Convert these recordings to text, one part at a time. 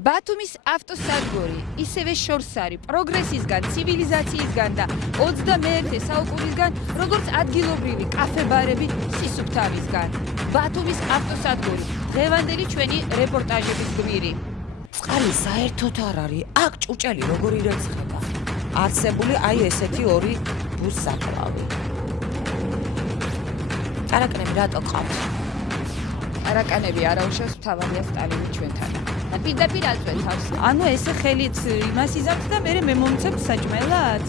ბათუმის ავტოსადგური ისევე შორს არის პროგრესისგან, ცივილიზაციისგან და 21 საუკუნისგან, როგორც ადგილობრივი კაფე-ბარები სისუფთავისგან. ბათუმის ავტოსადგური, დღევანდელი ჩვენი რეპორტაჟების გვირი. წყალი საერთოდ არ არის, აქ ჭუჭელი როგორი რეცხება. არსებული აი ესეთი ორი ბუს-საკლავი. არაკანები რატო ყავთ? არაკანები არაუშავს მთავარია სტალინი ჩვენთან. და პირდაპირ აწვენ თავს. ანუ ესე ხელით იმას იზამთ და მე მომცემ საჭმელად.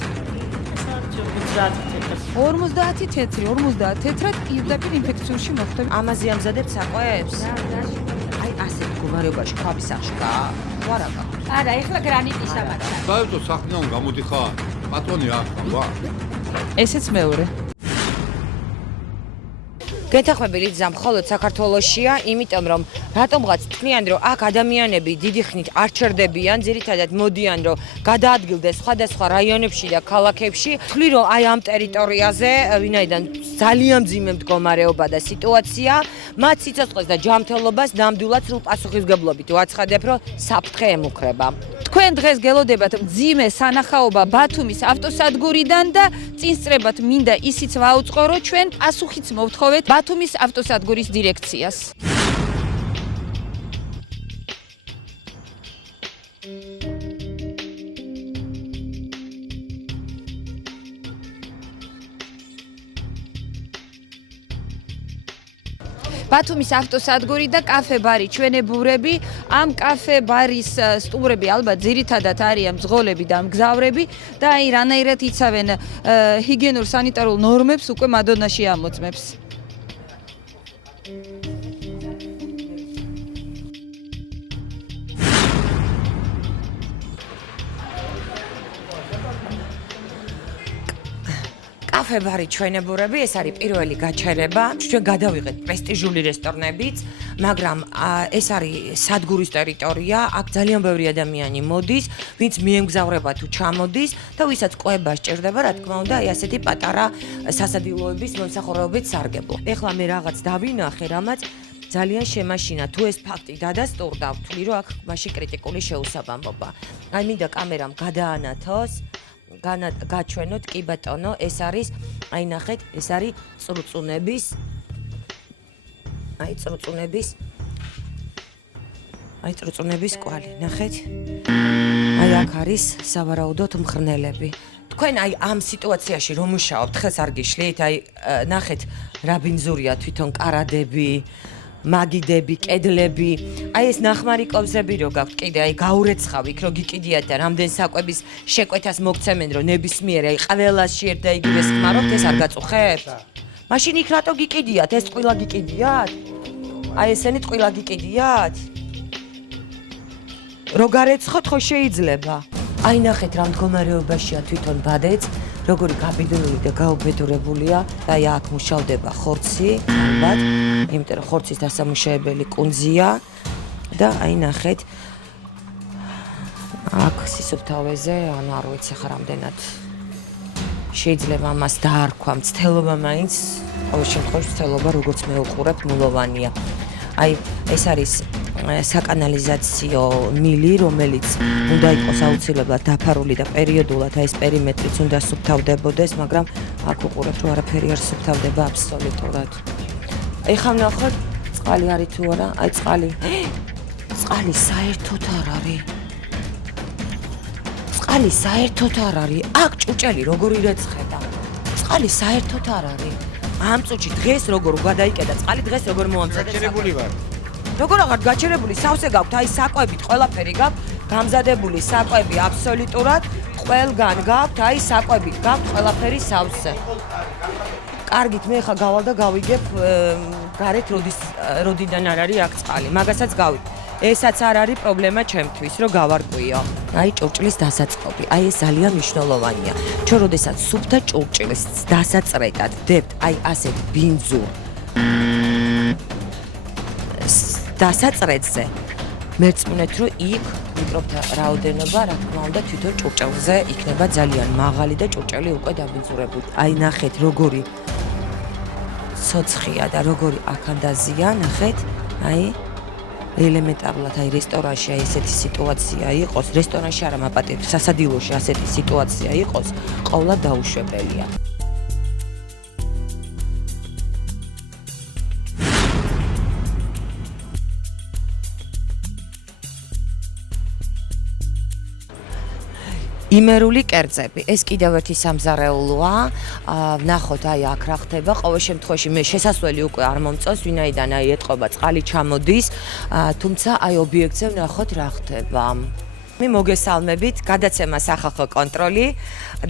50 თეთრი, 50 თეთრად პირდაპირ ინფექციაში მოხვდები. ამაზე ამზადებთ საკვებს? აი ასე მდგომარეობაში ქვაბის აღშკა. ვარა გაქვს. არა, ეხლა გრანიტის დამატება. საერთო საქმეან გამოდიხარ? პატრონი აქ ვარ. ესეც მეორე. გეთახვებილით ზამ მხოლოდ საქართველოშია, იმიტომ რომ რატომღაც თქვენ რომ აქ ადამიანები დიდი ხნით არ ჩერდებიან, ძირითადად მოდიან რომ გადაადგილდეს სხვადასხვა რაიონებში და ქალაქებში. თვლი რომ აი ამ ტერიტორიაზე, ვინაიდან ძალიან მძიმე მდგომარეობა და სიტუაცია, მათ სიცოცხლეს და ჯანმრთელობას ნამდვილად სრულ პასუხისმგებლობით ვაცხადებ, რომ საფრთხე ემუქრება. თქვენ დღეს გელოდებათ მძიმე სანახაობა ბათუმის ავტოსადგურიდან და წინ სწრებათ მინდა ისიც ვაუწყო, რომ ჩვენ პასუხიც მოვთხოვეთ ბათუმის ავტოსადგურის დირექციას. ბათუმის ავტოსადგური და კაფე-ბარი ჩვენებურები, ამ კაფე-ბარის სტუმრები ალბათ ძირითადად არიან მძღოლები და მგზავრები და აი რანაირად იცავენ ჰიგიენურ სანიტარულ ნორმებს უკვე მადონაში ამოწმებს. კაფე-ბარი ჩვენებურები, ეს არის პირველი გაჩერება. ჩვენ გადავიღეთ პრესტიჟული რესტორნებიც, მაგრამ ეს არის სადგურის ტერიტორია, აქ ძალიან ბევრი ადამიანი მოდის, ვინც მიემგზავრება თუ ჩამოდის და ვისაც ყვება სჭირდება, რა თქმა უნდა, აი ასეთი პატარა სასადილოების მომსახურებებით სარგებლო. ეხლა მე რაღაც დავინახე, რამაც ძალიან შემაშინა, თუ ეს ფაქტი დადასტურდა, ვთვლი, რომ აქ მაშინ კრიტიკული შეუსაბამობა. აი მინდა კამერამ გადაანათოს. გაჩვენოთ, კი ბატონო, ეს არის, აი ნახეთ, ეს არის წრუწუნების. აი წრუწუნების კვალი, ნახეთ. აი აქ არის სავარაუდოდ მხრნელები. თქვენ აი ამ სიტუაციაში რომ მუშაობთ, ხეს არ გიშლით, აი ნახეთ, რა ბინძურია თვითონ კარადები. მაგიდები, კედლები, აი ეს ნახმარი კოვზები რო გაქვთ, კიდე აი გაურეცხავ იქ რო გიკიდიათ და რამდენ საკვების შეკვეთას მოგცემენ რომ ნებისმიერ აი ყველას შეერთ და იგივეს ხმარობთ, ეს არ გაწუხებთ? მაშინ იქ რატო გიკიდიათ? ეს ტყილა გიკიდიათ? აი ესენი ტყილა გიკიდიათ? რო გარეცხოთ ხო შეიძლება? აი ნახეთ რა მდგომარეობაშია თვითონ ბადეც, როგორი გაბედული და გაუბედურებულია და აი აქ მუშავდება ხორცი, ალბათ, იმიტომ რომ ხორცის დასამუშავებელი კუნძია და აი ნახეთ აქ სისუფთავეზე, ანუ არ ვიცი ხა რამდენად შეიძლება ამას დაარქვა, მცდელობა მაინც, ყოველ შემთხვევაში მცდელობა როგორც მე ვუყურებ ნულოვანია. აი ეს არის საკანალიზაციო მილი, რომელიც უნდა იყოს აუცილებლად დაფარული და პერიოდულად აი ეს პერიმეტრიც უნდა სუფთავდებოდეს, მაგრამ აქ ვუყურებ, რომ არაფერი არ სუფთავდება აბსოლუტურად. ეხლა ვნახოთ, წყალი არის თუ არა? აი წყალი საერთოდ არ არის. წყალი საერთოდ არ არის. აქ ჭუჭელი როგორი რეცხება. წყალი საერთოდ არ არის. ამ წუთში დღეს როგორ გადაიკედა წყალი, დღეს როგორ მოამზადა. გაჩერებული ვარ. როგორ აღარ გაჩერებული, სავსე გაქვთ, აი საკვებით ყველაფერი გაქვთ, გამზადებული საკვები აბსოლუტურად ყველგან გაქვთ, აი საკვებით გაქვთ ყველაფერი სავსე. კარგით, მე ხა გავალ და გავიგებ გარეთ როდიდან არ არის აქ წყალი, მაგასაც გავიგებ. ესაც არ არის პრობლემა ჩემთვის, რომ გავარკვიო. აი ჭურჭლის დასაწყობი, აი ეს ძალიან მნიშვნელოვანია. ჩვენ როდესაც სუფთა ჭურჭლის დასაწრეტად დებთ, აი ასეთ ბინძურ დასაწრეტზე მერწმუნეთ, რომ იქ მიკრობთა რაოდენობა, რა თქმა უნდა, თვითონ ჭურჭელზე იქნება ძალიან მაღალი და ჭურჭელი უკვე დაბინძურებული. აი ნახეთ, როგორი ცოცხია და როგორი აქანდაზია, ნახეთ, აი ელემენტარულად აი რესტორანში აი ესეთი სიტუაცია იყოს, რესტორანში არა მაპატიებს, სასადილოში ასეთი სიტუაცია იყოს, ყოვლა დაუშვებელია. იმერული კერძები, ეს კიდევ ერთი სამზარეულოა, ვნახოთ აი აქ რა ხდება, ყოველ შემთხვევაში მე შესასვლელი უკვე არ მომწონს, ვინაიდან აი ეტყობა წყალი ჩამოდის, თუმცა აი ობიექტზე ვნახოთ რა ხდება. მე მოგესალმებით, გადაცემა სახალხო კონტროლი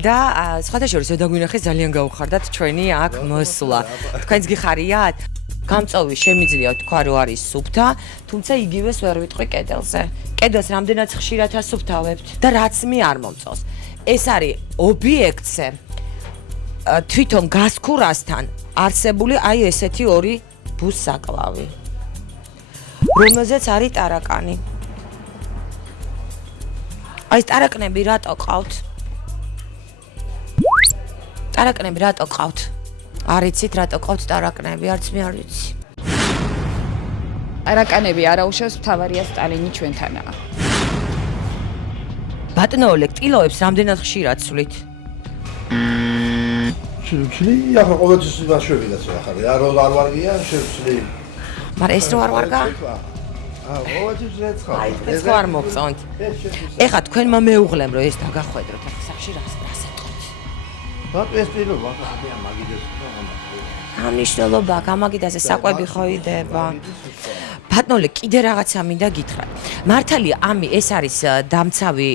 და სხვათა შორის დაგვინახეს ძალიან გაუხარდათ ჩვენი აქ მოსვლა. თქვენს გიხარიათ? გამწოვი შემიძლია თქვა რომ არის სუფთა, თუმცა იგივეს ვერ ვიტყვი კედელზე. კედელს რამდენად ხშირად ასუფთავებთ და რაც მე არ მომწონს. ეს არის ობიექტზე თვითონ გასქურასთან არსებული აი ესეთი ორი ბუსაკლავი, რომელზეც არის ტარაკანი. აი ტარაკნები რატო ყავთ? ტარაკნები რატო ყავთ? არ იცით რატო ყავთ ტარაკნები, არც მე არ ვიცი. ტარაკანები არაუშავს მთავარია სტალინი ჩვენთანაა. ბატონო ოლეგ, ტილოებს რამდენად ხშირად ცვლით? შევცვლი, ახლა ყოველთვის ვაშვებიდაც ახლა არ ვარგია, შევცვლი. მაგრამ ეს რო არ ვარგა? ყოველთვის რეცხავ. აი, ეს ხო არ მოგწონთ. ეხლა თქვენმა მეუღლემ რომ ეს დაგახვედროთ, ახლა სახში რას ეთქვით? ბატონო ეს პირობა ახლა მაგიდეს ამნიშნულობა, გამაგიდაზე საკვები ხო იდება. ბატონო, კიდე რაღაცა მინდა გითხრათ. მართალია, ეს არის დამცავი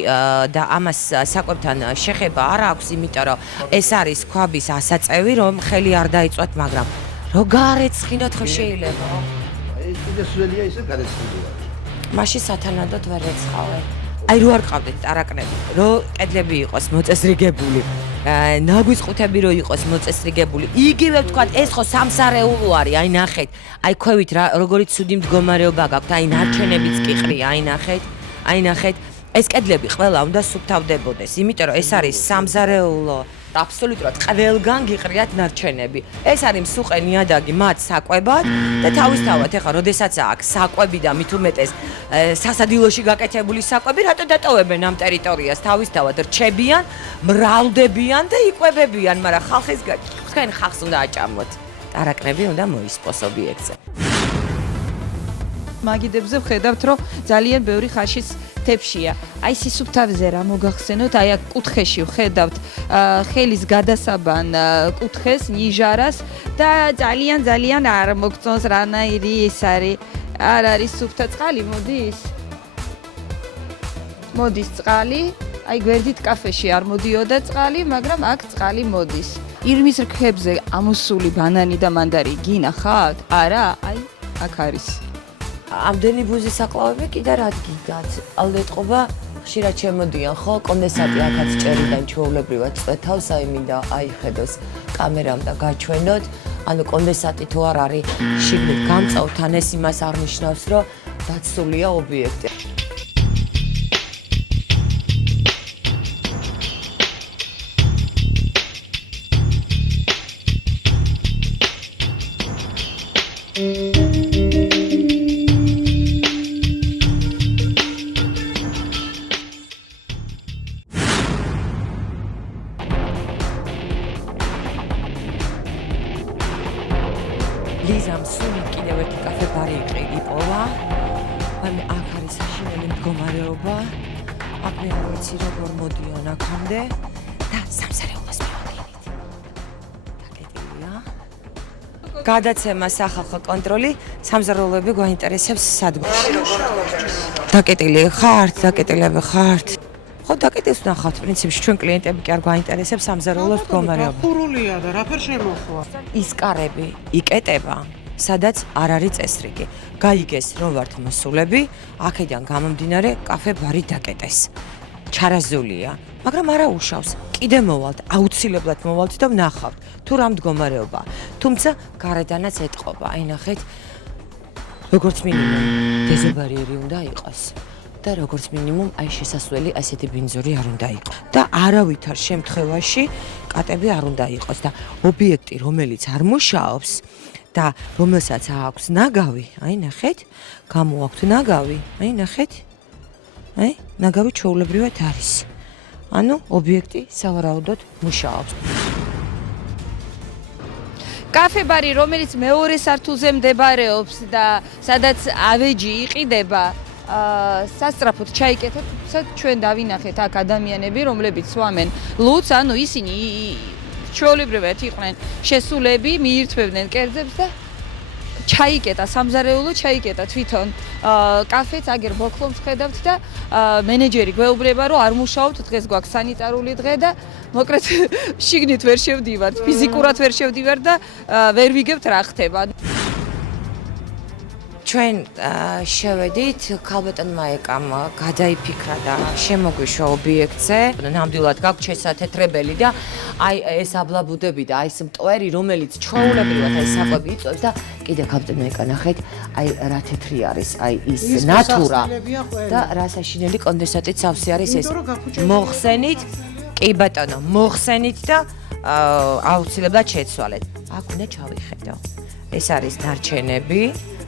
და ამას საკვებთან შეხება არ აქვს, იმიტომ რომ ეს არის ქვაბის ასაწევი, რომ ხელი არ დაიწვათ, მაგრამ რო გარეცხინოთ ხო შეიძლება? ეს კიდე სველია ისე გადაწყდება. მაშინ სათანადოდ ვერ ეცხავე. აი რო არ ყავდეთ ტარაკნები, რო კედლები იყოს მოწესრიგებული, ნაგვის ყუთები რო იყოს მოწესრიგებული. იგივე ვთქვათ, ეს ხო სამსარეულო არის, აი ნახეთ. აი ქვევით როგორი ცუდი მდგომარეობა გაქვთ, აი ნარჩენებიც კი ყრია, აი ნახეთ. აი ნახეთ, ეს კედლები ყველა უნდა სუფთავდებოდეს, იმიტომ რომ ეს არის სამზარეულო. აბსოლუტურად ყველგან გიყრიათ ნარჩენები. ეს არის მსუყე ნიადაგი მათ საკვებად და თავისთავად ეხლა როდესაც აქვს საკვები და მით უმეტეს სასადილოში გაკეთებული საკვები, რატო დატოვებენ ამ ტერიტორიას? თავისთავად რჩებიან, მრავლდებიან და იკვებებიან, მაგრამ ხალხის თქვენ ხალხს უნდა აჭამოთ. ტარაკნები უნდა მოისპოს ობიექტზე. მაგიდებზე ვხედავთ, რომ ძალიან ბევრი ხაშის თეფშია. აი სისუფთავზე რა მოგახსენოთ, აი აქ კუთხეში ვხედავთ ხელის გადასაბან კუთხეს, ნიჟარას და ძალიან არ მოგწონს რანაირი ეს არის. არ არის სუფთა წყალი, მოდის? მოდის წყალი. აი გვერდით კაფეში არ მოდიოდა წყალი, მაგრამ აქ წყალი მოდის. ირმის რქებზე ამოსული ბანანი და მანდარი გინახავთ? არა, აი აქ არის. ამდენი ბუზის საკლავები კიდე რა გიგდათ? ალდეთყობა ხშირად შემოდიან, ხო? კონდენსატი აქაც ჭერიდან ჩვეულებრივად წვეთავს, აი მინდა აიხედოს კამერამ და გაჩვენოთ. ანუ კონდენსატი თუ არ არის შიგნით გამწოვთან, ეს იმას არ ნიშნავს, რომ დაცულია ობიექტი. ლიზამ სულით კიდევ ერთი კაფე-ბარი იპოვა. ანუ აქ არის საშინელი მდგომარეობა. აქ მე არ ვიცი როგორ მოდიან აქამდე და სამსარეულოს მივაგინით. დაკეტილია. გადაცემა სახალხო კონტროლი, სამზარეულოები გვაინტერესებს სადგურში. დაკეტილი ხართ, დაკეტილები ხართ. ხო დაკეტილს ვნახავთ, პრინციპში ჩვენ კლიენტები კი არ გვაინტერესებს სამზარეულოს მდგომარეობა. ხურულია და რაფერ შემოხვა? ის კარები იკეტება, სადაც არ არის წესრიგი. გაიგეს რომ ვართ მოსულები, აქედან გამომდინარე კაფე-ბარი დაკეტეს. ჩარაზულია, მაგრამ არა უშავს. კიდე მოვალთ, აუცილებლად მოვალთ და ვნახავთ თუ რა მდგომარეობა. თუმცა გარედანაც ეტყობა, აი ნახეთ, როგორც მინიმუმ დეზობარიერი უნდა იყოს. და როგორც მინიმუმ აი შესასვლელი ასეთი ბინძური არ უნდა იყოს და არავითარ შემთხვევაში კატები არ უნდა იყოს და ობიექტი რომელიც არ მუშაობს და რომელსაც აქვს ნაგავი, აი ნახეთ, გამოაქვთ ნაგავი, აი ნახეთ. აი, ნაგავი ჩვეულებრივად არის. ანუ ობიექტი სავარაუდოდ მუშაობს. კაფე-ბარი, რომელიც მეორე სართულზე მდებარეობს და სადაც ავეჯი იყიდება, სასწრაფოდ ჩაიკეთეთ, ჩვენ დავინახეთ აქ ადამიანები, რომლებიც სვამენ ლუდს, ანუ ისინი ჩვეულებრივად იყვნენ შესულები, მიირთმევდნენ კერძებს და ჩაიკეტა სამზარეულო, ჩაიკეტა თვითონ კაფეც, აგერ ბოქლომს ხედავთ და მენეჯერი გვეუბნება, რომ არ მუშაობთ, დღეს გვაქვს სანიტარული დღე და მოკლედ შიგნით ვერ შევდივართ, ფიზიკურად ვერ შევდივართ და ვერ ვიგებთ რა ხდება. ჩვენ შევედით ქალბატონმა ეკამ გადაიფიქრა და შემოგვიშვა ობიექტზე. ნამდვილად გაქვთ შესათეთრებელი და აი ეს აბლაბუდები და აი ეს მტვერი, რომელიც ჩვეულებრივად აი საკვები იწვევს და კიდე ქალბატონმა ეკა ნახეთ, აი რა თეთრი არის, აი ის ნატურა და რა საშინელი კონდენსატით სავსე არის ეს. მოხსენით, კი ბატონო, მოხსენით და აუცილებლად შეცვალეთ. აქ უნდა ჩავიხედო. ეს არის დარჩენები.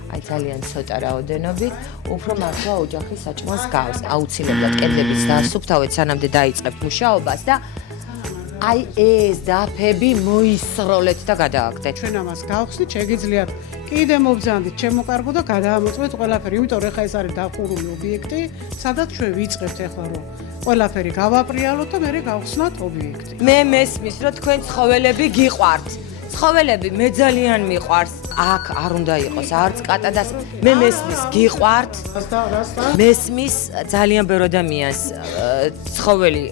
აი ძალიან ცოტა რაოდენობით, უფრო მართლა ოჯახის საჭმელს გავს. აუცილებლად კედლებიც დაასუფთავეთ, სანამდე დაიწყებთ მუშაობას და აი ეს დაფები მოისროლეთ და გადააგდეთ. ჩვენ ამას გავხსნით, შეგიძლიათ კიდე მობრძანდით, შემოკარგო და გადაამოწმეთ ყველაფერი, იმიტომ რომ ეხლა ეს არის დახურული ობიექტი, სადაც ჩვენ ვიწყებთ ეხლა რომ ყველაფერი გავაპრიალოთ და მერე გავხსნათ ობიექტი. მე მესმის, რომ თქვენ ცხოველები გიყვართ. ცხოველები მე ძალიან მიყვარს. აქ არ უნდა იყოს არც კატადას. მე მესმის გიყვართ. მესმის ძალიან ბევრ ადამიანს ცხოველი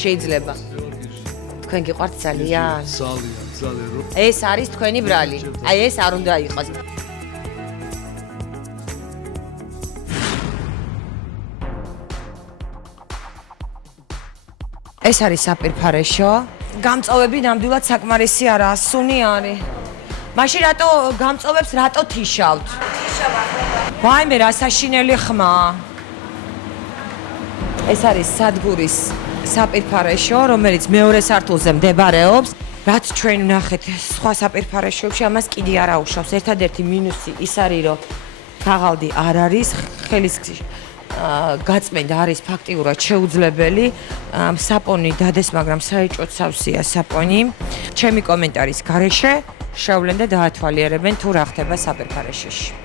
შეიძლება. თქვენ გიყვართ ძალიან? ძალიან. ეს არის თქვენი ბრალი. აი ეს არ უნდა იყოს. ეს არის საპირფარეშო. გამწოვები ნამდვილად საკმარისი არაა, სუნი არის. მაშინ რატო გამწოვებს, რატო თიშავთ? ვაიმე, რა საშინელი ხმა. ეს არის სადგურის საპირფარეშო, რომელიც მეორე სართულზე მდებარეობს. რაც ჩვენ ვნახეთ სხვა საპირფარეშოებში, ამას კიდე არ აუშავს. ერთადერთი მინუსი ის არის, რომ თაღალდი არ არის, ხელის გაწმენდა არის ფაქტიურად შეუძლებელი. საპონი დადეს, მაგრამ საეჭვოდ სავსეა საპონი. ჩემი კომენტარის გარეშე შევლენ და დაათვალიერებენ თუ რა ხდება საპირფარეშოში.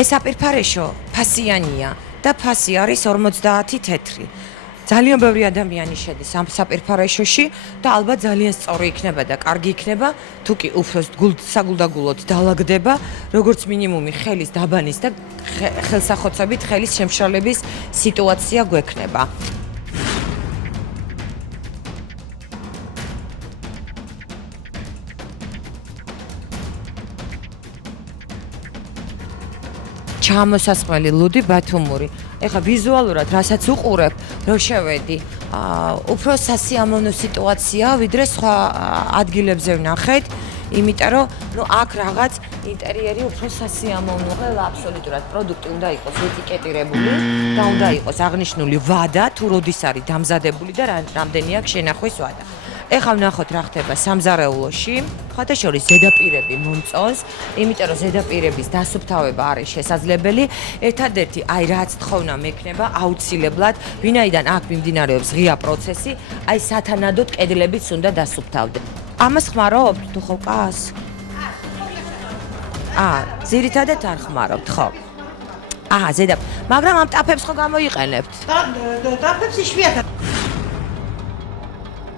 ეს საპირფარეშო ფასიანია და ფასი არის 50 თეთრი. ძალიან ბევრი ადამიანი შედის ამ საპირფარეშოში და ალბათ ძალიან სწორი იქნება და კარგი იქნება, თუ კი უფრო საგულდაგულოდ დაალაგდება, როგორც მინიმუმი ხელის დაბანის და ხელსახოცებით ხელის შემშრალების სიტუაცია გვექნება. ჩამოსასხმელი ლუდი ბათუმური. ეხლა ვიზუალურად რასაც უყურებ, რო შევედი, უფრო სასიამოვნო სიტუაცია, ვიდრე სხვა ადგილებზე ვნახეთ, იმიტომ რომ აქ რაღაც ინტერიერი უფრო სასიამოვნო. ყველა აბსოლუტურად პროდუქტი უნდა იყოს ეტიკეტირებული და უნდა იყოს აღნიშნული ვადა, თუ როდის არის დამზადებული და რამდენი აქვს შენახვის ვადა. ეხლა ვნახოთ რა ხდება სამზარეულოში. ხათაშორის ზედაპირები მომწონს, იმიტომ რომ ზედაპირების დასუფთავება არის შესაძლებელი. ერთადერთი აი რაც თხოვნა მექნება აუცილებლად, ვინაიდან აქ მიმდინარეობს ღია პროცესი, აი სათანადოდ კედლებიც უნდა დასუფთავდეს. ამას ხმარობთ თუ ხო კას? ძირითადად არ ხმარობთ, ხო? მაგრამ ამ ტაფებს ხო გამოიყენებთ? ტაფებს იშვიათად.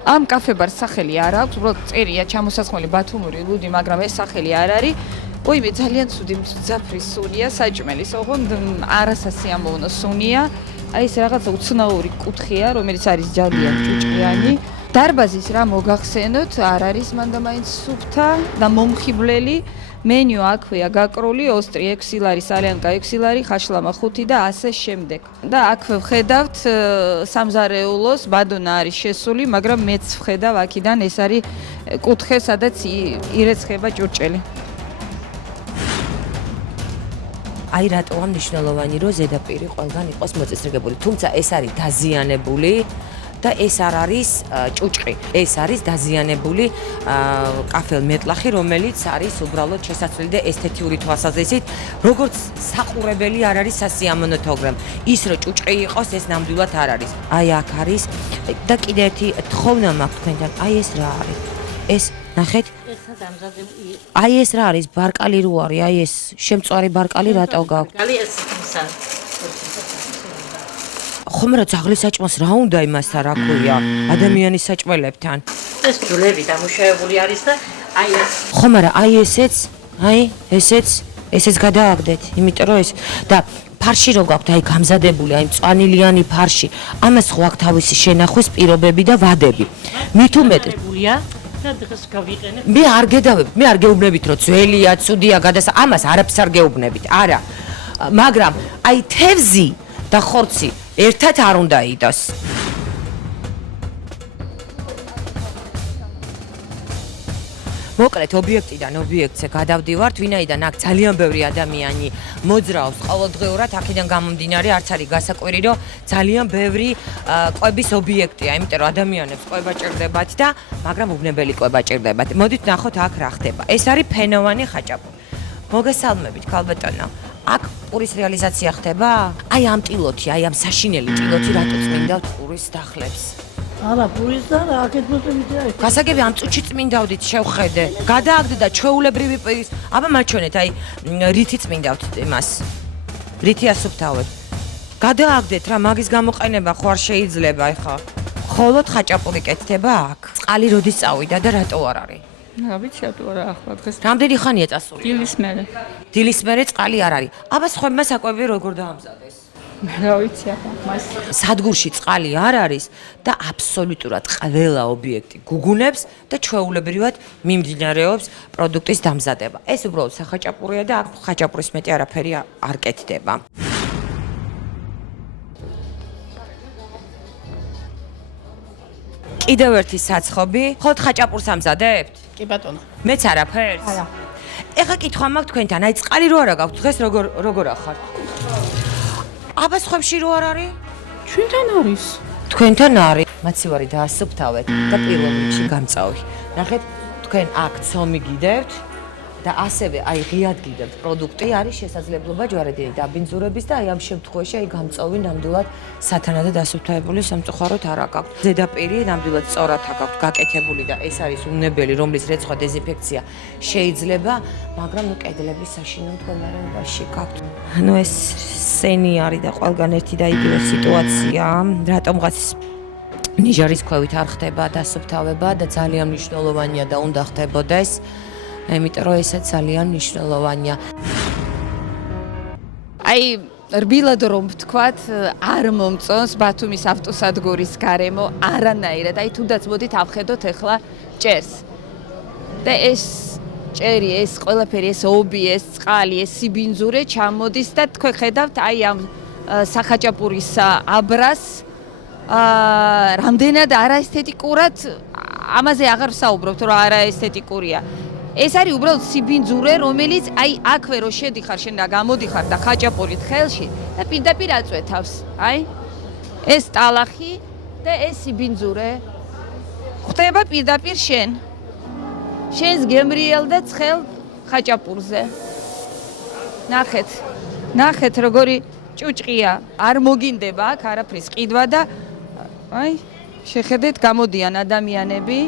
ამ კაფე-ბარს სახელი არ აქვს, უბრალოდ წერია ჩამოსასხმელი ბათუმური ლუდი, მაგრამ ეს სახელი არ არის. ოიმე ძალიან ცუდი მძაფრი სუნია, საჭმელის, ოღონდ არასასიამოვნო სუნია. აი ეს რაღაცა უცნაური კუთხეა, რომელიც არის ძალიან ჭუჭყიანი. დარბაზის რა მოგახსენოთ, არ არის მანდ მაინც სუფთა და მომხიბვლელი. მენიუ აქვეა გაკრული, ოსტრი 6 ლარი, სალიანკა 6 ლარი, ხაშლამა 5 და ასე შემდეგ. და აქვე ვხედავთ სამზარეულოს ბადონა არის შესული, მაგრამ მეც ვხედავ აქედან ეს არის კუთხე, სადაც ირეცხება ჭურჭელი. აი რატოა მნიშვნელოვანი რომ ზედაპირი ყველგან იყოს მოწესრიგებული, თუმცა ეს არის დაზიანებული და ეს არ არის ჭუჭყი. ეს არის დაზიანებული კაფელ მეტლახი, რომელიც არის უბრალოდ შესაძლებელი და ესთეტიური თვალსაზრისით, როგორც საყურებელი არ არის სასიამოვნო თორემ. ის რომ ჭუჭყი იყოს, ეს ნამდვილად არ არის. აი აქ არის და კიდე ერთი თხოვნა მაქვს თქვენთან. აი ეს რა არის? ეს ნახეთ? აი ეს რა არის? ბარკალი რო არის? აი ეს შემწვარი ბარკალი რატო გაქვს? ბარკალი ეს ისაა. ხომ რა ძაღლის საჭმელს რა უნდა იმასთან რა ქვია ადამიანის საჭმელებთან ეს ჯულები დამუშავებული არის და აი ეს ხომ არა აი ესეც გადააგდეთ იმიტომ რომ ეს და ფარში რო გაქვთ აი გამზადებული აი მწვანილიანი ფარში ამას ხო აქვს თავისი შენახვის პირობები და ვადები მით უმეტეს და დღეს გავიყენებ მე არ გედავებ მე არ გეუბნებით რომ ძველია ცუდია ამას არაფერს არ გეუბნებით არა მაგრამ აი თევზი და ხორცი ერთად არ უნდა იდოს. მოკლედ ობიექტიდან ობიექტზე გადავდივართ, ვინაიდან აქ ძალიან ბევრი ადამიანი მოძრაობს ყოველდღიურად, აქედან გამომდინარე არც არის გასაკვირი, რომ ძალიან ბევრი კვების ობიექტია, იმიტომ რომ ადამიანებს კვება ჭირდებათ და მაგრამ უბნებელი კვება ჭირდებათ. მოდით ნახოთ აქ რა ხდება. ეს არის ფენოვანი ხაჭაპური. მოგესალმებით, ქალბატონო. აქ პურის რეალიზაცია ხდება? აი ამ ტილოთი, აი ამ საშინელი ტილოთი რატო წმინდავთ პურის დახლებს? არა, პურის და აქეთ მოწმენდი არის. გასაგები ამ წუთში წმინდავდით, შევხედე. გადააგდე და ჩვეულებრივი პირის, აბა მაჩვენეთ, აი რითი წმინდავთ იმას. რითი ასუფთავეთ. გადააგდეთ რა, მაგის გამოყენება ხო არ შეიძლება ეხა. ხოლოდ ხაჭაპური კეთდება აქ. წყალი როდის წავიდა და რატო არ არის? რა ვიცი რატო არა ახლა დღეს რამდენი ხანია წასული? დილის მერე. დილის მერე წყალი არ არის. აბა სხვებმა საკვები როგორ დაამზადეს? რა ვიცი ახლა მას. სადგურში წყალი არ არის და აბსოლუტურად ყველა ობიექტი გუგუნებს და ჩვეულებრივად მიმდინარეობს პროდუქტის დამზადება. ეს უბრალოდ სახაჭაპურია და აქ ხაჭაპურის მეტი არაფერი არ კეთდება. კიდევ ერთი საცხობი, ხოთ ხაჭაპურს ამზადებთ? კი ბატონო. მეც არაფერს? არა. ეხა კითხვა მაქვს თქვენთან, აი წყალი რო არა გაქვთ, დღეს როგორ ახართ? აბა სხვებში რო არ არის? ჩვენთან არის. თქვენთან არის. მაცივარი დაასუფთავეთ და პირველ რიგში გამწავი. ნახეთ, თქვენ აქ ცომი გიდევთ და ასევე აი ღიად გიდევთ პროდუქტი არის შესაძლებლობა ჯვარედინი დაბინძურების და აი ამ შემთხვევაში აი გამწავი ნამდვილად სათანადოდ დასუფთავებული სამწუხაროდ არ აქვს. ზედაპირი ნამდვილად სწორად აქვს გაკეთებული და ეს არის უნებელი, რომლის რეცხვა დეზინფექცია შეიძლება, მაგრამ ნუ კედლების საშინო მდგომარეობაში გაქვთ. ანუ ეს სენი არის და ყველგან ერთი და იგივე სიტუაცია, რატომღაც ნიჟარის ქვევით არ ხდება დასუფთავება და ძალიან მნიშვნელოვანია და უნდა ხდებოდეს. იმიტომ რომ ესეც ძალიან მნიშვნელოვანია. აი რბილად რომ ვთქვათ, არ მომწონს ბათუმის ავტოსადგურის გარემო არანაირად. აი თუნდაც მოდით ავხედოთ ახლა ჭერს. და ეს ჭერი, ეს ყველაფერი, ეს ობი, ეს წყალი, ეს სიბინძურე ჩამოდის და თქვენ ხედავთ აი ამ სახაჭაპურის აბრას რამდენად არაესთეტიკურად ამაზე აღარ ვსაუბრობთ, რომ არაესთეტიკურია. ეს არის უბრალოდ სიბინძურე, რომელიც აი აქვე რო შედიხარ, შენ და გამოდიხარ და ხაჭაპურით ხელში და პირდაპირ აწვეთავს. აი ეს ტალახი და ეს სიბინძურე ხდება პირდაპირ შენ. შენს გემრიელ და ცხელ ხაჭაპურზე. ნახეთ როგორი ჭუჭყია. არ მოგინდება აქ არაფრის ყიდვა და აი შეხედეთ გამოდიან ადამიანები.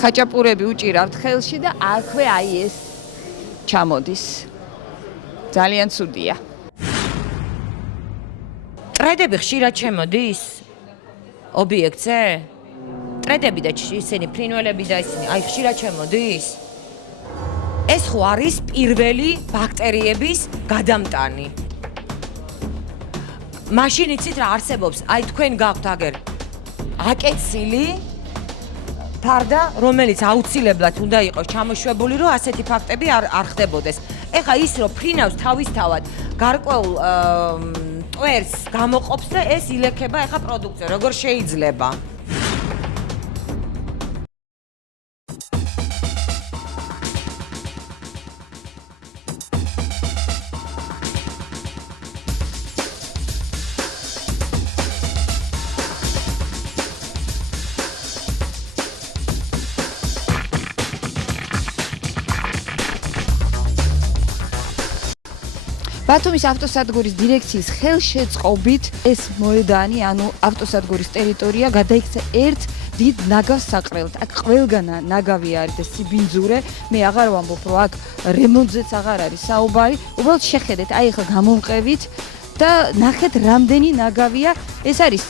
ხაჭაპურები უჭირავთ ხელში და აქვე აი ეს ჩამოდის. ძალიან ცუდია. ტრედები ხშირად შემოდის ობიექტზე? ტრედები და ისინი ფრინველები და ისინი აი ხშირად შემოდის? ეს ხო არის პირველი ბაქტერიების გადამტანი. მაშინ იცით რა არსებობს? აი თქვენ გაქვთ აგერ აკეცილი ფარდა, რომელიც აუცილებლად უნდა იყოს ჩამოშვებული, რომ ასეთი ფაქტები არ ხდებოდეს. ეხა ის რომ ფრინავს თავისთავად გარკვეულ ტვერს გამოყოფს და ეს ილექება ეხა პროდუქცია, როგორ შეიძლება? ბათუმის ავტოსადგურის დირექციის ხელშეწყობით ეს მოედანი, ანუ ავტოსადგურის ტერიტორია გადაიქცა ერთ დიდ ნაგავს საყრელად. აქ ყველგან ნაგავი არის და სიბინძურე. მე აღარ ვამბობ, რომ აქ რემონტზეც აღარ არის საუბარი. უბრალოდ შეხედეთ, აი ახლა გამომყევით და ნახეთ რამდენი ნაგავია. ეს არის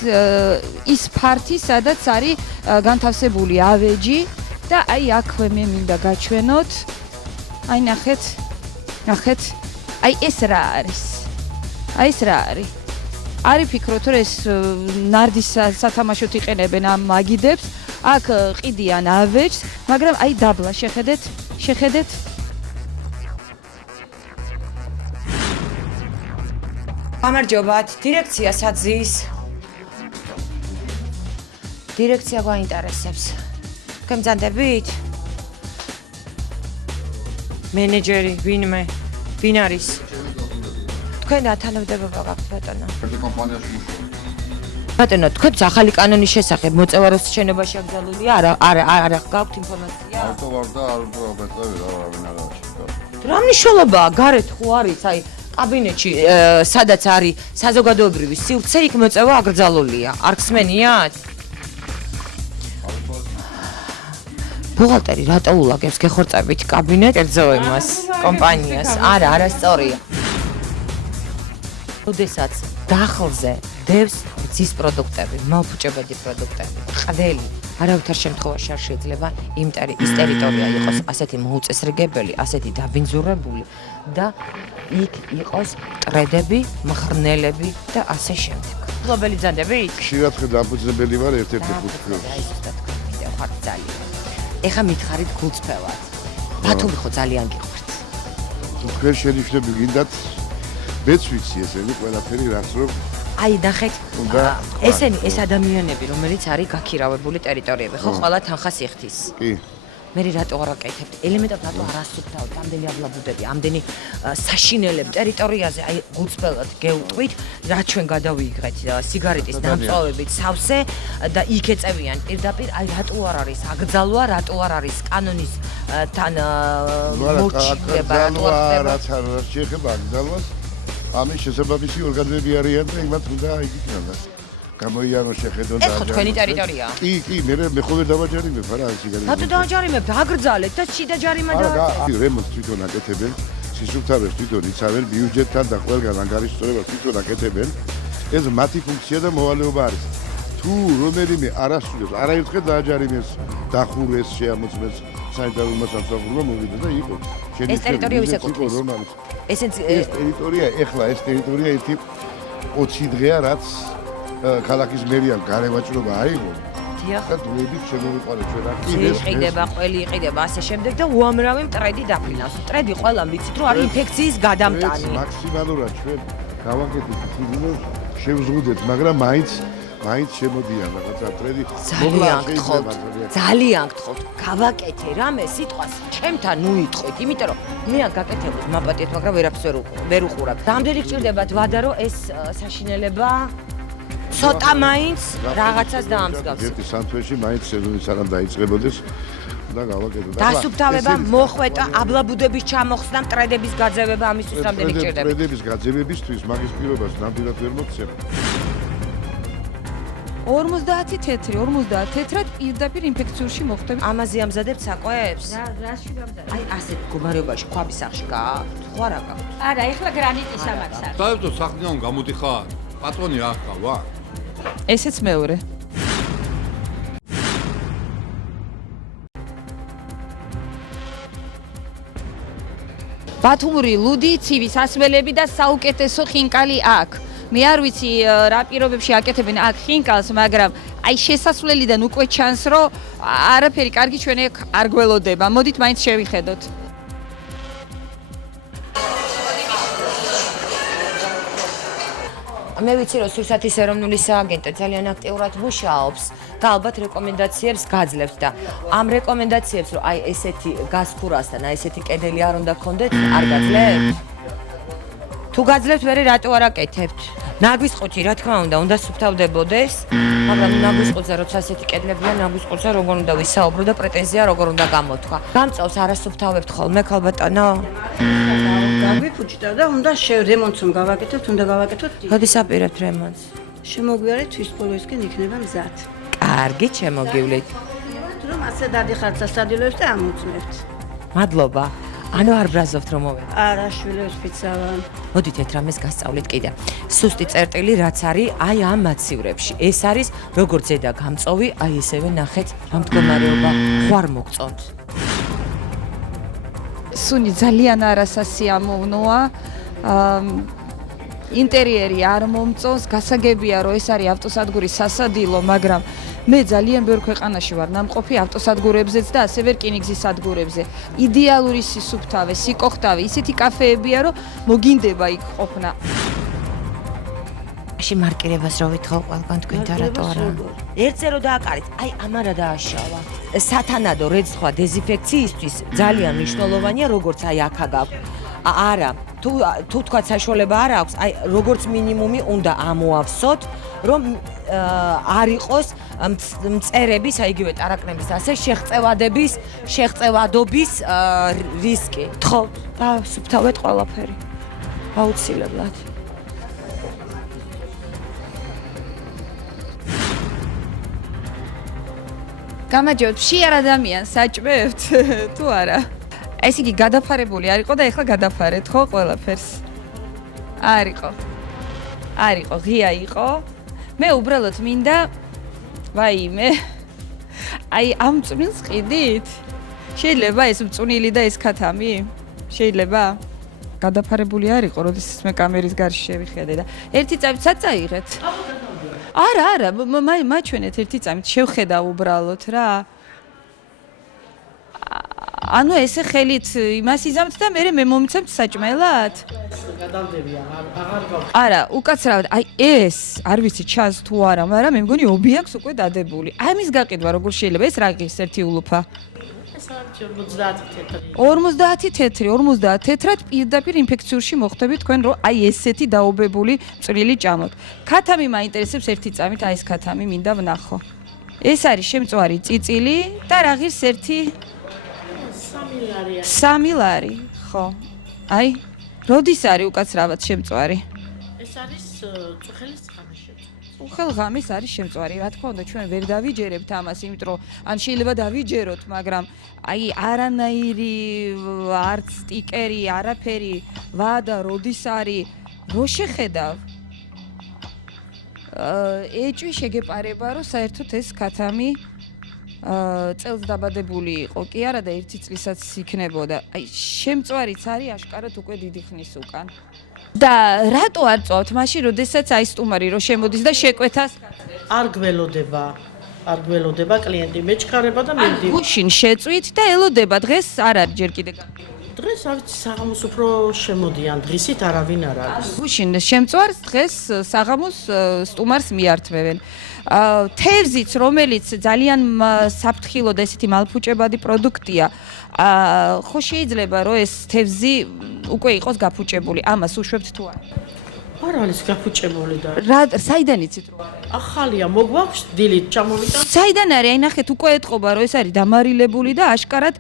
ის ფართი, სადაც არის განთავსებული ავეჯი და აი აქვე მე მინდა გაჩვენოთ. აი ნახეთ. აი ეს რა არის? აი ეს რა არის? არი ფიქრობთ, რომ ეს ნარდის სათამაშოდ იყენებენ ამ მაგიდებს, აქ ყიდიან ავეჯს, მაგრამ აი დაბლა შეხედეთ. გამარჯობათ, დირექცია საძის. დირექცია გვაინტერესებს. თქვენ მძანდებით? მენეჯერი, ვინმე? ვინ არის? თქვენ ათანამდებობა გაქვთ ბატონო? ერთი კომპანიაში მუშაობ. ბატონო, თქვენს ახალი კანონის შესახებ მოწევაროს შენობაში აკრძალულია? არა, გაქვთ ინფორმაცია? ავტო ვარ და არ ვწევი რა, ვინ არა შეგა. რა მნიშვნელობაა? გარეთ ხო არის, აი კაბინეტში, სადაც არის საზოგადოებრივი სივრცე, იქ მოწევა აკრძალულია. არ გსმენიათ? ბუღალტერი რატო ულაგებს გეხორწებით კაბინეტ კერძო იმას კომპანიას? არა, არასწორია. ოდესაც დახლზე დევს ძის პროდუქტები, მალფუჭებადი პროდუქტები, ყდელი, არავითარ შემთხვევაში არ შეიძლება ის ტერიტორია იყოს ასეთი მოუწესრიგებელი, ასეთი დაბინძურებული და იქ იყოს მტრედები, მღრნელები და ასე შემდეგ. გლობელი ძანდებით? ხშირად დამფუძნებელი ვარ ერთ-ერთი ხუთქოს. აი ზუსტად თქვენ ხართ ძალიან. ეხა მითხარით გულწრფელად. ბათუმი ხო ძალიან გიყვართ. თქვენ შენიშვნები გინდათ? მეც ვიცი ესენი ყველაფერი რას რომ აი ნახეთ, ესენი ეს ადამიანები, რომელიც არის გაქირავებული ტერიტორიები, ხო ყველა თანხას იხდის. კი. მე რატო არ აკეთებთ? ელემენტად რატო არ ასუფთავთ ამდენი აბლაბუდები, ამდენი საშინელები ტერიტორიაზე, აი გულწრფელად გეუტყვით, რა ჩვენ გადავიიღეთ სიგარეტის დამწვავებით სავსე და იქ ეწევიან პირდაპირ, აი რატო არ არის აკრძალვა, რატო არ არის კანონის თან მოჩინება, რატო არ ხდება? რაც არ შეეხება აკრძალვას, ამის შესაბამისი ორგანოები არიან და იმათ უნდა იგიქნათ. გამოიარონ შეხედონ და ეს ხო თქვენი ტერიტორიაა? კი, მე ხოლმე დავაჯარიმებ რა სიგარეტი. რატო დავაჯარიმებთ? აგრძალეთ და შიდა ჯარიმა დააწყეთ. რემონტს თვითონ აკეთებენ, სისუფთავეს თვითონ იცავენ, ბიუჯეტთან და ყველგან ანგარიშწორებას თვითონ აკეთებენ. ეს მათი ფუნქცია და მოვალეობა არის. თუ რომელიმე არასრულებს, არაერთხელ დააჯარიმეს, დახურეს, შეამოწმეს სანიტარულმა სამსახურმა მოვიდა და იყო. ეს ტერიტორია ვისე ყოფნის? ეს ტერიტორია, ეხლა ეს ტერიტორია ერთი 20 დღეა რაც ქალაქის მერიამ გარევაჭრობა აიღო. დიახ. და დუებით შემოვიყარე ჩვენ აქ. იყიდება, ყველი იყიდება ასე შემდეგ და უამრავი მტრედი დაფრინავს. მტრედი ყველამ ვიცით რომ არის ინფექციის გადამტანი. მაქსიმალურად ჩვენ გავაკეთეთ ისინი რომ შევზღუდეთ, მაგრამ მაინც შემოდიან რაღაცა მტრედი. ძალიან გთხოვთ, გავაკეთე რამე სიტყვას ჩემთან უიტყვით, იმიტომ რომ მე აქ გაკეთებდეს მაპატიეთ, მაგრამ ვერაფერს ვერ უყურებ. რამდენი გჭირდებათ ვადა რომ ეს საშინელება ცოტა მაინც რაღაცას დაამსგავს. ერთი სანთვეში მაინც სეზონი სანამ დაიწყებოდეს და გავაკეთოთ. დასუფთავება, მოხვეტა, აბლაბუდების ჩამოხსნა, მტრედების გაძევება ამისთვის რამდენი გჭირდება? მტრედების გაძევებისთვის მაგის პირობას ნამდვილად ვერ მოგცემ. 50 თეთრი, 50 თეთრად პირდაპირ ინფექციაში მოხდები. ამაზე ამზადებთ საკვებს? რაში გამზადებ? აი ასეთ მდგომარეობაში ქვაბის სახში გააქვთ, ხო არა გაქვთ? არა, ეხლა გრანიტის ამაკს არის. დაებდო საქმიდან გამოდიხარ. პატრონი რა ხარ, ვა? ესეც მეორე. ბათუმური ლუდი, ცივი სასმელები და საუკეთესო ხინკალი აქვს. მე არ ვიცი რა პირობებში აკეთებენ აქ ხინკალს, მაგრამ აი შესასვლელიდან უკვე ჩანს, რომ არაფერი კარგი ჩვენ აქ არ გველოდება. მოდით მაინც შევიხედოთ. მე ვიცი რომ სურსათის ეროვნული სააგენტო ძალიან აქტიურად მუშაობს და ალბათ რეკომენდაციებს გაძლევს და ამ რეკომენდაციებს რომ აი ესეთი გასხურასთან აი ესეთი კედელი არ უნდა გქონდეთ არ გაძლევთ? თუ გაძლევთ მე რატო არ აკეთებთ? ნაგვის ყუთი რა თქმა უნდა სუფთავდებოდეს, მაგრამ ნაგვის ყუთზე როცა ასეთი კედლებია ნაგვის ყუთზე როგორ უნდა ვისაუბრო და პრეტენზია როგორ უნდა გამოთქვა. გამწევს არასუფთავებთ ხოლმე ქალბატონო? გაგვიფუჭდა და უნდა რემონტს რომ გავაკეთებთ, უნდა გავაკეთოთ. როდის აპირებთ რემონტს? შემოგვიარეთ თვის ბოლოსკენ იქნება მზად. კარგი, შემოგივლით. რომ ასე დადიხართ სასადილოებს და ამოწმებთ. მადლობა. ანუ არ ბრაზობთ რომ მოვედა. არა, შვილებს ფიცავან. მოდით ერთ რამეს გასწავლეთ კიდე. სუსტი წერტილი რაც არის აი ამ მაცივრებში. ეს არის როგორც ზედა გამწოვი, აი ესევე ნახეთ ამ მდგომარეობა ხوار მოგწონთ. სუნი ძალიან არასასიამოვნოა. ინტერიერი არ მომწონს, გასაგებია რომ ეს არის ავტოსადგურის სასადილო, მაგრამ მე ძალიან ბევრ ქვეყანაში ვარ ნამყოფი ავტოსადგურებზეც და ასევე რკინიგზის სადგურებზე. იდეალური სისუფთავე, სიკოხტავე, ისეთი კაფეებია, რომ მოგინდება იქ ყოფნა. აში მარკირებას რო ვითხოვ ყველგან თქვენ და რატო არა? ერთზე რო დააკარით, აი ამან რა დააშავა. სათანადო რეცხვა დეზინფექციისთვის ძალიან მნიშვნელოვანია, როგორც აი აქა გაქვს. არა, თუ თქვა საშუალება არ აქვს, აი როგორც მინიმუმი უნდა ამოავსოთ, რომ არ იყოს მწერების, აი იგივე ტარაკნების ასე შეღწევადობის რისკი. თხოვთ, დავსუფთავეთ ყველაფერი. აუცილებლად. გამარჯობთ, შეარ ადამიანს საჭმევთ თუ არა? ეს იგი გადაფარებული არ იყო და ეხლა გადაფარეთ ხო ყველაფერს? არ იყო, ღია იყო. მე უბრალოდ მინდა ვაიმე. აი ამ წვნილს ყიდით? შეიძლება ეს მწვნილი და ეს ქათამი? შეიძლება? გადაფარებული არ იყო, როდესაც მე კამერის გარშე შევიხედე და ერთი წამით საწაიღეთ. არა, მაჩვენეთ ერთი წამით, შევხედავ უბრალოდ რა. ანუ ესე ხელით იმას იზამთ და მე მომიცემთ საჭმელად? არა, უკაცრავად, აი ეს, არ ვიცი ჩანს თუ არა, მაგრამ მე მგონი ობი აქვს უკვე დადებული. ამის გაყიდვა როგორ შეიძლება? ეს რა გის ერთი ულუფა? ეს არის 50 თეთრი. 50 თეთრი, 50 თეთრად პირდაპირ ინფექციურში მოხვდებით თქვენ, რომ აი ესეთი დაობებული წვრილი ჭამოთ. ქათამი მაინტერესებს ერთი წამით, აი ეს ქათამი მინდა ვნახო. ეს არის შემწვარი წიწილი და რა ღირს ერთი 3 ლარი, ხო. აი, როდის არის უკაცრავად შემწვარი? ეს არის წუხელის ცხამში. უხელ ღამეს არის შემწვარი. რა თქმა უნდა, ჩვენ ვერ დავიჯერებთ ამას, იმიტომ რომ ან შეიძლება დავიჯეროთ, მაგრამ აი არანაირი არც სტიკერი, არაფერი, ვადა როდის არის, რო შეხედავ. ეჭვი შეგეპარება, რომ საერთოდ ეს ქათამი წელს დაბადებული იყო კი არა და 1 წლისაც იქნებოდა. აი შემწვარიც არის აშკარად უკვე დიდი ხნის უკან. და რატო არ წვავთ მაშინ, როდესაც აი სტუმარი რო შემოდის და შეკვეთას არ გველოდება კლიენტი მეჩქარება და მივიდი. გუშინ შეწვით და ელოდება დღეს არ არის ჯერ კიდე. დღეს არ ვიცი საღამოს უფრო შემოდიან, დღისით არავინ არ არის. გუშინ შემწვარს დღეს საღამოს სტუმარს მიართმევენ. თევზიც, რომელიც ძალიან საფრთხილო და ესეთი მალფუჭებადი პროდუქტია, ხო შეიძლება რომ ეს თევზი უკვე იყოს გაფუჭებული. ამას უშვებთ თუ არა? არ არის გაფუჭებული და საიდან იცით რომ ახალია მოგვაქვს დილით ჩამოვიტან. საიდან არის? აი ნახეთ, უკვე ეთყობა რომ ეს არის დამარილებული და აშკარად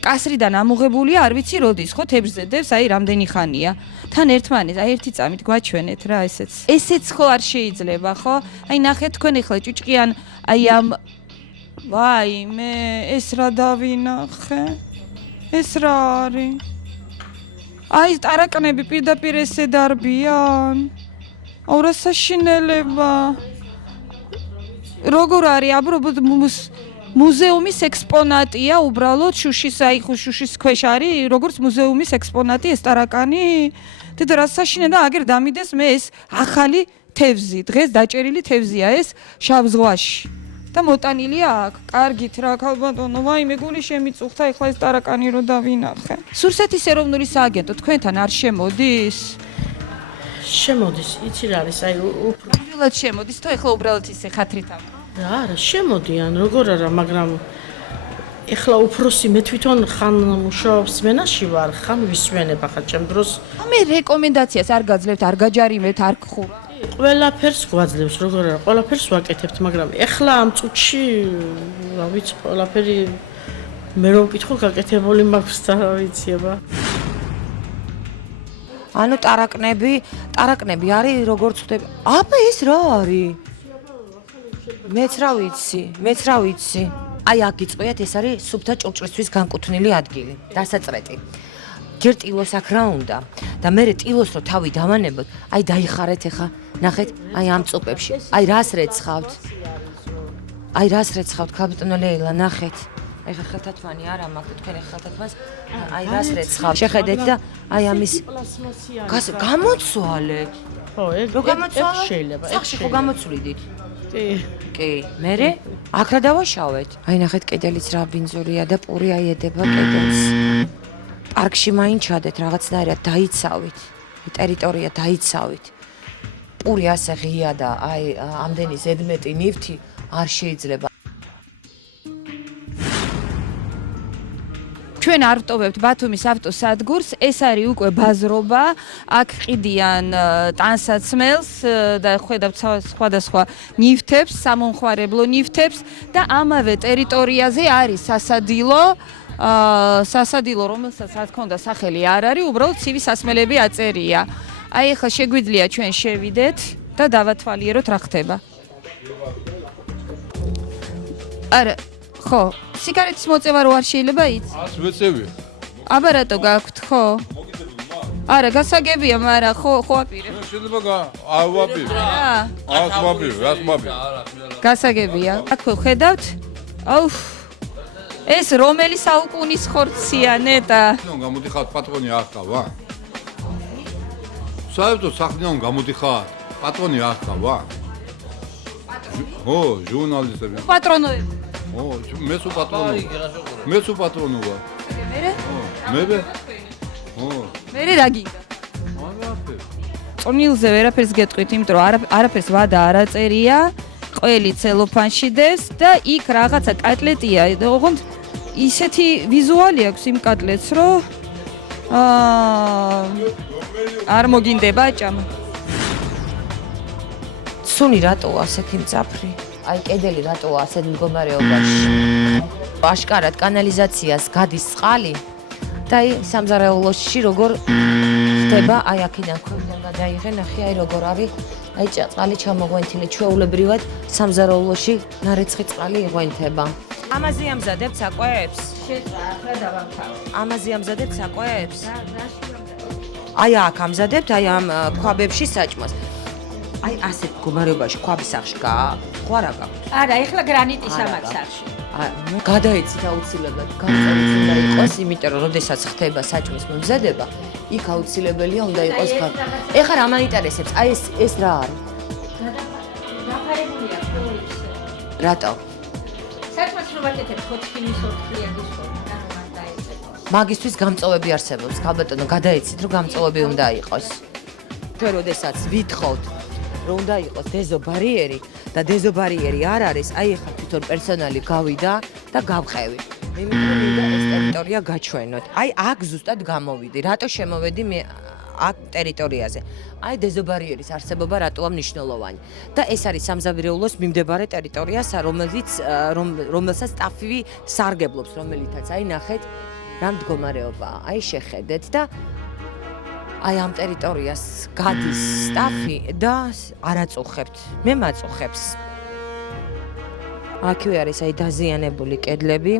კასრიდან ამოღებულია, არ ვიცი როდის, ხო თევზზე დევს, აი რამდენი ხანია. თან ერთმანეთს, აი ერთი წამით გვაჩვენეთ რა ესეც ხო არ შეიძლება, ხო? აი ნახეთ თქვენ ახლა ჭუჭყიან აი ამ ვაიმე, ეს რა დავინახე? ეს რა არის? აი ტარაკნები პირდაპირ ესე დარბიან. აურა საშინელება. როგორ არის? მუზეუმის ექსპონატია უბრალოდ შუშის აი ხო შუშის ქვეშ არის როგორც მუზეუმის ექსპონატი ეს ტარაკანი და რა საშინე და აგერ დამიდეს მე ეს ახალი თევზი დღეს დაჭერილი თევზია ეს შავ ზღვაში და მოტანილია აქ კარგით რა ქალბატონო ვაიმე გული შემიწუხდა ეხლა ეს ტარაკანი რო დავინახე სურსეთის ეროვნული სააგენტო თქვენთან არ შემოდის შემოდის იცი რა არის აი უბრალოდ შემოდის თუ ეხლა უბრალოდ ისე ხათრით ამ არა შემოდიან როგორ არა მაგრამ ეხლა უფროსი მე თვითონ ხან მუშაობს მენაში ვარ ხან ვისვენებ ახლა ჩემ დროს მე რეკომენდაციას არ გაძლევთ არ გაჯარიმეთ არ გხურ ყველაფერს გვაძლევს როგორ არა ყველაფერს ვაკეთებთ მაგრამ ეხლა ამ წუთში რა ვიცი ყველაფერი მე რო ვკითხო გაკეთებული მაქვს და რა ვიცი აბა ანუ ტარაკნები არის როგორც ხდება აბა ეს რა არის მეც რა ვიცი აი აქ გიწყვიათ ეს არის სუფთა ჭურჭლისთვის განკუთვნილი ადგილი დასაწრეტი ჯერ ტილოს აქ რა უნდა და მე ტილოს რო თავი დავანებოთ აი დაიხარეთ ახლა ნახეთ აი ამ წუპებში აი რას რეცხავთ ქალბატონო ლეილა ნახეთ ეხა ხელთათმანი არა მაქვს თქვენ ხელთათმანს აი რას რეცხავთ შეხედეთ და აი ამის გამოცვალეთ ხო ეგ შეიძლება სახში ხო გამოცვლიდით კი მერე აქ რა დავაშავეთ აი ნახეთ კედელიც რა ბინძურია და პური აი ედება კედელს პარკში მაინ ჩადეთ რაღაცნაირად დაიცავით ტერიტორია დაიცავით პური ასე ღია და აი ამდენი ზედმეტი ნივთი არ შეიძლება ჩვენ არ ვტოვებთ ბათუმის ავტოსადგურს ეს არის უკვე ბაზრობა აქ ყიდიან ტანსაცმელს და ხედავთ სხვადასხვა ნივთებს სამომხმარებლო ნივთებს და ამავე ტერიტორიაზე არის სასადილო რომელსაც რა თქმა უნდა სახელი არ არის უბრალოდ ცივი სასმელები აწერია აი ახლა შეგვიძლია ჩვენ შევიდეთ და დავათვალიეროთ რა ხდება არა ხო სიგარეტის მოწევა რო არ შეიძლება იც? ას ვეწევი. აბა რატო გაქვთ ხო? არა გასაგებია, მაგრამ ხო აპირებ. შეიძლება ავაპირებ. ას ვაპირებ. გასაგებია. აქ ხედავთ? აუ ეს რომელი საუკუნის ხორცია ნეტა? გამოდიხართ პატრონი არ ყავა? საერთოდ სახლიდან გამოდიხართ პატრონი არ ყავა? ო ჟურნალისტები. პატრონოები. ო მე სულ პატრონო ვარ. მე? ო მე რა გინდა? წონილზე ვერაფერს გეტყვით, იმიტომ რომ არაფერს ვადა არ აწერია. ყველი ცელოფანში დეს და იქ რაღაცა კატლეტია, ოღონდ ისეთი ვიზუალი აქვს იმ კატლეტს, რომ არ მოგინდება ჭამა. სუნი რატოა ასეთი მძაფრი? აი კედელი რატოა ასეთ მდგომარეობაში? აშკარად კანალიზაციას გადის წყალი და აი სამზარეულოში როგორ ხდება, აი აქედან ქვევიდან გადაიღე, ნახე აი როგორ არის, აი წყალი ჩამოღვენთილი, ჩვეულებრივად სამზარეულოში ნარეცხი წყალი იღვენთება. ამაზე ამზადებთ საკვებს? ახლა დავამთავრე. ამაზე ამზადებთ საკვებს? აი აქ ამზადებთ, აი ამ ქვაბებში საჭმას. აი ასეთ მდგომარეობაში ქვაბის სახში ხო არა გაქვთ? არა, ეხლა გრანიტის ამაკ სახში. გადაეცით აუცილებლად, გამწევით უნდა იყოს, იმიტომ რომ როდესაც ხდება საჭმის მომზადება, იქ აუცილებელია უნდა იყოს ეხლა რა მაინტერესებს? აი ეს რა არის? დაფარებულია ფლორიც. რატო? საჭმელს რომ ვაკეთებ ხოჩქინის ორთქლიანი ფორმა, რა რომ დაეცეთ. მაგისთვის გამწოვები არსებობს, ქალბატონო, გადაეცით რომ გამწოვები უნდა იყოს. ჩვენ როდესაც ვითხოვთ რომ უნდა იყოს დეზობარიერი და დეზობარიერი არ არის, აი ახლა თვითონ პერსონალი გავიდა და გავყევი. მე მინდა ეს ტერიტორია გაჩვენოთ. აი აქ ზუსტად გამოვიდი. რატო შემოვედი მე აქ ტერიტორიაზე? აი დეზობარიერის არსებობა რატოა მნიშვნელოვანი? და ეს არის სამზარეულოს მიმდებარე ტერიტორია, რომელსაც ტაფი სარგებლობს, რომელიცაც აი ნახეთ რა მდგომარეობაა. აი შეხედეთ და აი ამ ტერიტორიას გადის სტაფი და არ აწუხებთ. მე მაწუხებს. აქივე არის აი დაზიანებული კედლები,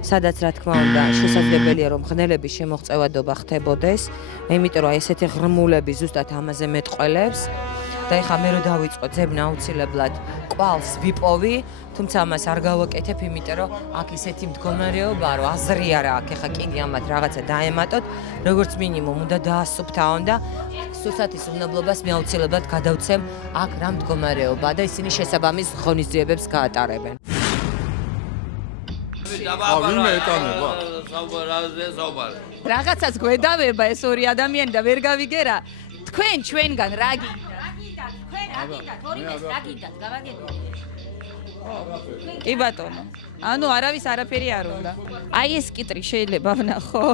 სადაც რა თქმა უნდა შესაძლებელია რომ ღნელების შემოღწევადობა ხდებოდეს, იმიტომ რომ აი ესეთი ღრმულები ზუსტად ამაზე მეტყველებს. და ეხლა მე რო დავიწყო ძებნა აუცილებლად კვალს ვიპოვი, თუმცა ამას არ გავაკეთებ, იმიტომ რომ აქ ისეთი მდგომარეობაა, რომ აზრი არა აქვს, ეხლა კიდე ამათ რაღაცა დაემატოთ, როგორც მინიმუმ უნდა დაასუფთავონ და სუსათის უნებლობას მე აუცილებლად გადავცემ აქ რა მდგომარეობაა და ისინი შესაბამის ღონისძიებებს გაატარებენ. ვინმე ეტანება? რაღაცას გვედავება ეს ორი ადამიანი და ვერ გავიგერა. თქვენ ჩვენგან რა გინდა? კი ბატონო. ანუ არავის არაფერი არ უნდა. აი ეს კიტრი შეიძლება ვნახო.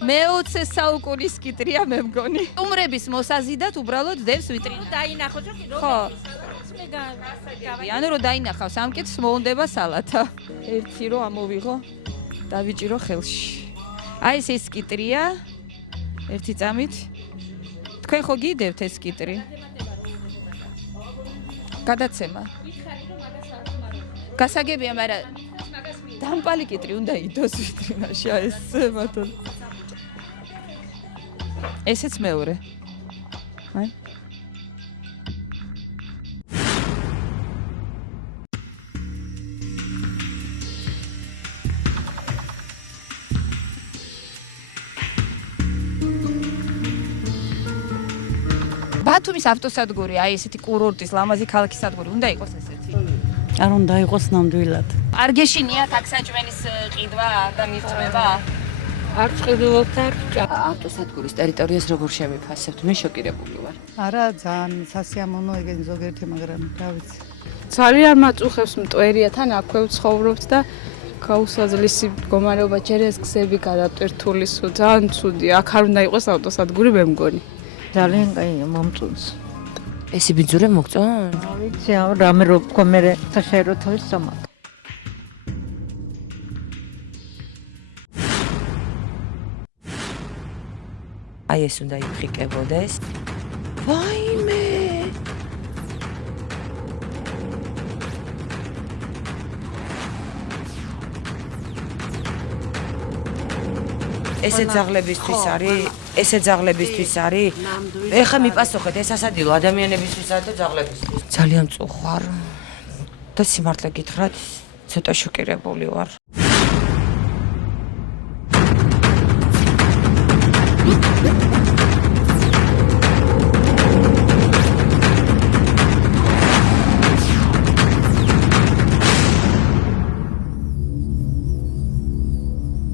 მე-20 საუკუნის კიტრია მე მგონი. სტუმრების მოსაზიდად უბრალოდ დევს ვიტრინას. დაინახოთ რომ ხო. ანუ რომ დაინახავს ამ კითხს მოუნდება სალათა. ერთი რო ამოვიღო დავიჭირო ხელში. აი ეს კიტრია. ერთი წამით. თქვენ ხო გიდევთ ეს კიტრი? გადაცემა. გასაგებია, მაგრამ დამპალი კიტრი უნდა იდოს ვიტრინაში ეს ბატონო. ესეც მეორე. აი ბათუმის ავტოსადგური, აი ესეთი კურორტის ლამაზი ქალაქის სადგური უნდა იყოს ესეთი. არ უნდა იყოს ნამდვილად. არ გეშინია ტაქსაჭმენის ყიდვა და მიღწევა? არ წყიდულობთ არ ავტოსადგურის ტერიტორიას როგორ შემიფასებთ? მე შოკირებული ვარ. არა ძალიან სასიამოვნო ეგენი ზოგიერთი, მაგრამ რა ვიცი. ძალიან მაწუხებს მტვერია, თან აქვე ვცხოვრობთ და გაუსაძლისი მდგომარეობა, ჯერ ეს გზები გადატვირთული, ძალიან ცუდია. აქ არ უნდა იყოს ავტოსადგური, მე მგონი. ძალიან კაია მომწონს. ეს იბიძურე მოგწონ? ვიცი, რამე რო გქო მე საერთოდ თავის სამად. აი ეს უნდა იფრიკებოდეს. ვაიმე! ესე ძაღლებისთვის არის? ესე ძაღლებისთვის არის? ეხლა მიპასუხეთ, ეს ასადილო ადამიანებისთვისა და ძაღლებისთვის. ძალიან მწუხვარ და სიმართლე გითხრათ, ცოტა შოკირებული ვარ.